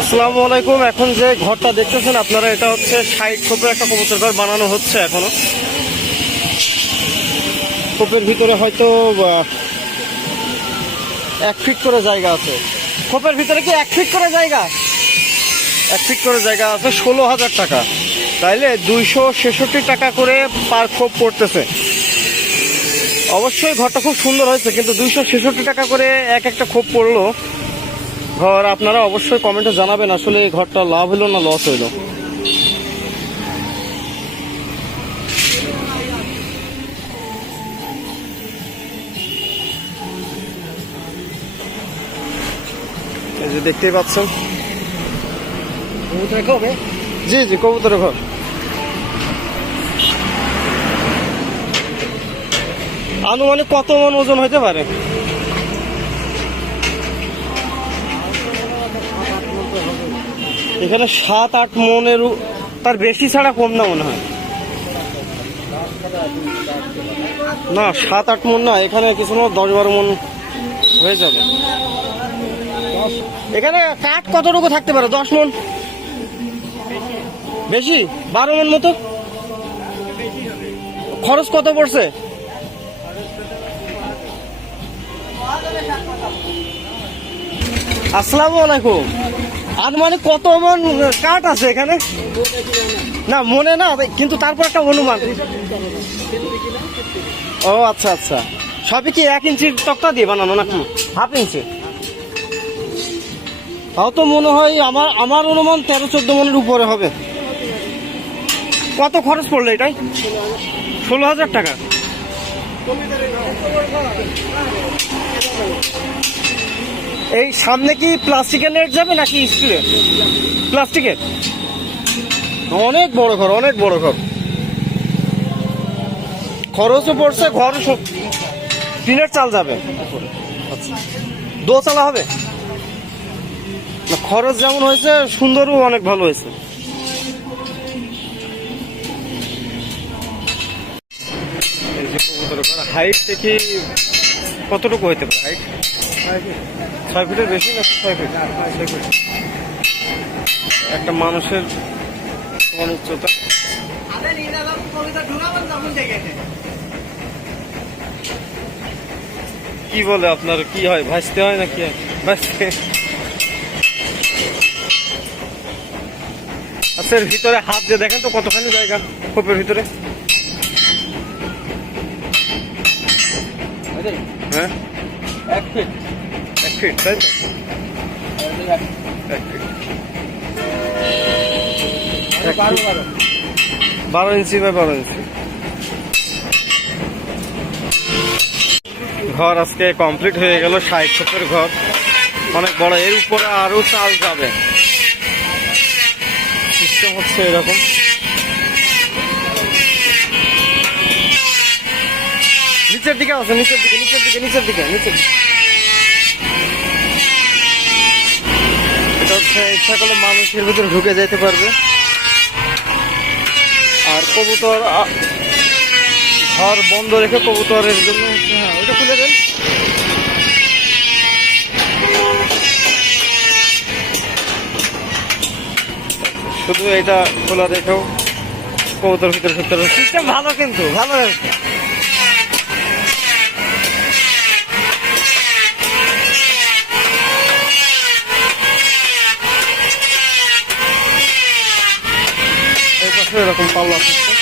আসসালামু আলাইকুম। এখন যে ঘরটা দেখতেছেন আপনারা, এটা হচ্ছে 60 খোপের একটা কবুতর ঘর বানানো হচ্ছে এখনো। খোপের ভিতরে হয়তো 1 ফিট করে জায়গা আছে। খোপের ভিতরে কি 1 ফিট করে জায়গা? 1 ফিট করে জায়গা আছে। 16,000 টাকা, তাইলে 266 টাকা করে পার খোপ পড়তেছে। অবশ্যই ঘরটা খুব সুন্দর হয়েছে, কিন্তু 266 টাকা করে একটা খোপ পড়লো ঘর। আপনারা অবশ্যই কমেন্টে জানাবেন আসলে এই ঘরটা লাভ হলো না লস হইলো। এই যে দেখতেই পাচ্ছেন, জি জি কবুতরের ঘর। আনুমানিক কত মন ওজন হইতে পারে? এখানে 7-8 মনের, তার বেশি ছাড়া কম না মনে হয়। না 7-8 মন না, এখানে কিছু না 10-12 মন হয়ে যাবে। এখানে কাঠ কতটুকু থাকতে পারে? 10 মন? বেশি? 12 মন মতো। খরচ কত পড়ছে? আসসালামু আলাইকুম। আনুমানিক কত মন কাঠ আছে এখানে? না মনে না, কিন্তু তারপর একটা অনুমান। ও আচ্ছা আচ্ছা, সবই কি 1 ইঞ্চির তক্তা দিয়ে বানানো নাকি হাফ ইঞ্চি? তাও তো মনে হয় আমার অনুমান 13-14 মনের উপরে হবে। কত খরচ পড়লো এটাই? 16,000 টাকা। এই সামনে কি প্লাস্টিকের নেট যাবে নাকি স্টিলের? প্লাস্টিকের। অনেক বড় ঘর, অনেক বড় ঘর। খরচও পড়ছে, ঘর টিনের চাল যাবে। আচ্ছা, দোতলা হবে। খরচ যেমন হয়েছে, সুন্দরও অনেক ভালো হয়েছে। হাইট দেখি কতটুকু হইতে পারে? হাইট 6 ফিটের বেশি না? 6 ফিট। একটা মানুষের সমান উচ্চতা। কি বলে আপনার, কি হয়, ভাসতে হয় না কি হয়? ভাসতে। আচ্ছা, এর ভিতরে হাত দিয়ে দেখেন তো কতখানি জায়গা খোপের ভিতরে? হ্যাঁ 1 ফিট। 1 ফিট, তাই তো? 1 ফিট 12 ইঞ্চি বাই 12 ইঞ্চি। ঘর আজকে কমপ্লিট হয়ে গেল। 60 খোপের ঘর, অনেক বড়। এর উপরে আরো চাল যাবে। সিস্টেম হচ্ছে এরকম। নিচের দিকে আছে, নিচের দিকে নিচের দিকে নিচের দিকে নিচের দিকে। এটা হচ্ছে ইচ্ছা করলে মানুষের ভিতরে ঢুকে যেতে পারবে। আর কবুতর ঘর বন্ধ রেখে কবুতরের জন্য, হ্যাঁ ওইটা খুলে দেন। শুধু এটা খোলা রেখেও কবুতর ভিতরে ঢুকতে পারবে। সিস্টেম ভালো, কিন্তু ভালো আছে। এই পাশে এরকম পাল্লা সিস্টেম।